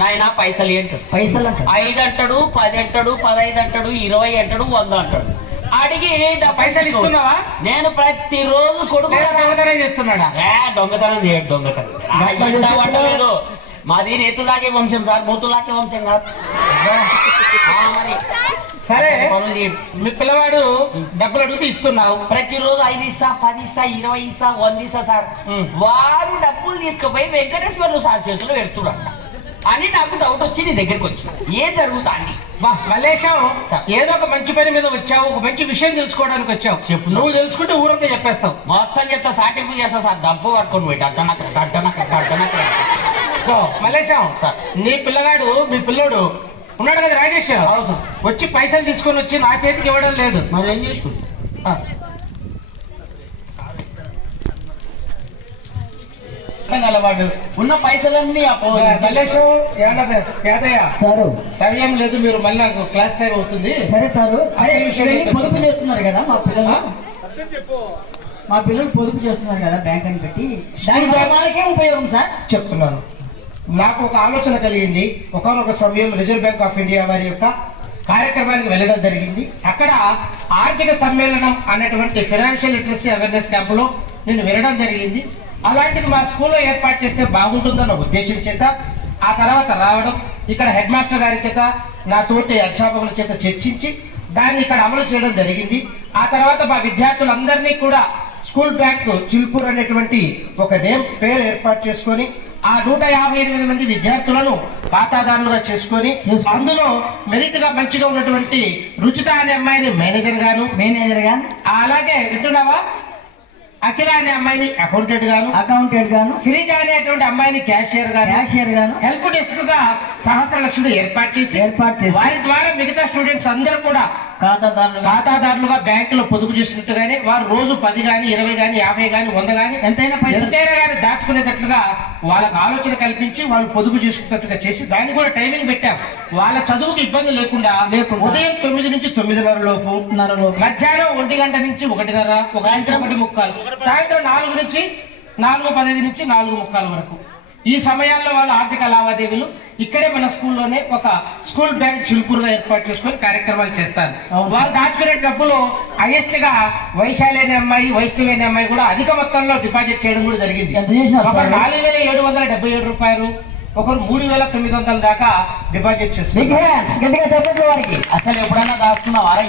నాయన పైసలు ఏంటాడు, పైసలు అంట 5 అంటాడు, 10 అంటాడు, 15 అంటాడు, 20 అంటాడు, 100 అంటాడు. అడిగి పైసలు ఇస్తున్నావా? నేను ప్రతిరోజు కొడుకు దొంగతనం చేస్తున్నాడా? దొంగతనం చేయడు, దొంగతనం లేదు. మాది నేతులాగే వంశం సార్, బూతులాగే వంశం కాదు. మరి సరే, మీ పిల్లవాడు డబ్బులు అడిగితే ఇస్తున్నావు. ప్రతిరోజు 5 ఇస్తా, 10 ఇస్తా, 20 ఇస్తా, 100 ఇస్తా సార్. వారు డబ్బులు తీసుకుపోయి వెంకటేశ్వర్లు సార్ చేతులు పెడుతున్నాడు అని నాకు డౌట్ వచ్చి నీ దగ్గరికి వచ్చిన. ఏం జరుగుతా అండి? మల్లేశం, ఏదో ఒక మంచి పని మీద వచ్చావు, ఒక మంచి విషయం తెలుసుకోవడానికి వచ్చావు. చెప్పు. నువ్వు తెలుసుకుంటే ఊరంతా చెప్పేస్తావు. మొత్తం చెప్తా, సాటింపు చేస్తా సార్. డబ్బు పట్టుకొని పోయి మల్లేశం, నీ పిల్లగాడు, మీ పిల్లోడు ఉన్నాడు కదా రాజేష్, వచ్చి పైసలు తీసుకొని వచ్చి నా చేతికి ఇవ్వడం లేదు. మరి ఏం చేస్తుంది? వాడు ఉన్న పైసలన్నీ మల్లేశం సారు సమయం లేదు, మీరు మళ్ళీ నాకు క్లాస్ టైం అవుతుంది. సరే సారు, పొదుపు చేస్తున్నారు కదా మా పిల్లలు పొదుపు చేస్తున్నారు కదా బ్యాంక్ అని పెట్టి, వాళ్ళకే ఉపయోగం సార్ చెప్తున్నాను. నాకు ఒక ఆలోచన కలిగింది. ఒకనొక సమయంలో రిజర్వ్ బ్యాంక్ ఆఫ్ ఇండియా వారి యొక్క కార్యక్రమానికి వెళ్ళడం జరిగింది. అక్కడ ఆర్థిక సమ్మేళనం అనేటువంటి ఫైనాన్షియల్ లిటరసీ అవేర్నెస్ క్యాంపులో నేను వినడం జరిగింది. అలాంటిది మా స్కూల్లో ఏర్పాటు చేస్తే బాగుంటుందన్న ఉద్దేశం చేత ఆ తర్వాత రావడం, ఇక్కడ హెడ్ మాస్టర్ గారి చేత, నా తోటి అధ్యాపకుల చేత చర్చించి దాన్ని ఇక్కడ అమలు చేయడం జరిగింది. ఆ తర్వాత మా విద్యార్థులందరినీ కూడా స్కూల్ బ్యాంక్ చిల్పూర్ అనేటువంటి ఒక పేరు ఏర్పాటు చేసుకొని ఆ 158 మంది విద్యార్థులను ఖాతాదారులుగా చేసుకొని అందులో మెరిట్ గా మంచిగా ఉన్నటువంటి రుచిత అనే అమ్మాయిని మేనేజర్ గాను, అలాగే వింటున్నావా, అఖిల అనే అమ్మాయిని అకౌంటెంట్ గాను, శ్రీజ అనేటువంటి అమ్మాయిని క్యాషియర్ గాను, హెల్ప్ డెస్క్ గా సహస్రలక్ష్మి ఏర్పాటు చేసి వారి ద్వారా మిగతా స్టూడెంట్స్ అందరూ కూడా ఖాతాదారులుగా బ్యాంకులో పొదుపు చేసినట్టుగానే వారు రోజు 10 గాని 20 గాని 50 గాని 100 గాని ఎంతైనా గాని దాచుకునేటట్లుగా వాళ్ళకు ఆలోచన కల్పించి వాళ్ళు పొదుపు చేసుకునేటట్టుగా చేసి దాన్ని కూడా టైమింగ్ పెట్టాం. వాళ్ళ చదువుకి ఇబ్బంది లేకుండా ఉదయం 9 నుంచి 9:30 లోపు, మధ్యాహ్నం 1 గంట నుంచి 1:30, సాయంత్రం 1:45, సాయంత్రం 4 నుంచి 4:15 నుంచి 4:45 వరకు ఈ సమయాల్లో వాళ్ళ ఆర్థిక లావాదేవీలు ఇక్కడే మన స్కూల్లోనే ఒక స్కూల్ బ్యాంక్ చిలుపూరుగా ఏర్పాటు చేసుకొని కార్యక్రమాలు చేస్తారు. వాళ్ళు దాచుకునే డబ్బులు హైయెస్ట్ గా వైశాలి అనే అమ్మాయి కూడా అధిక మొత్తంలో డిపాజిట్ చేయడం కూడా జరిగింది. 4,777 రూపాయలు, ఒకరు 3,900 దాకా డిపాజిట్ చేస్తారు. అసలు ఎప్పుడన్నా దాచుకున్న వారా?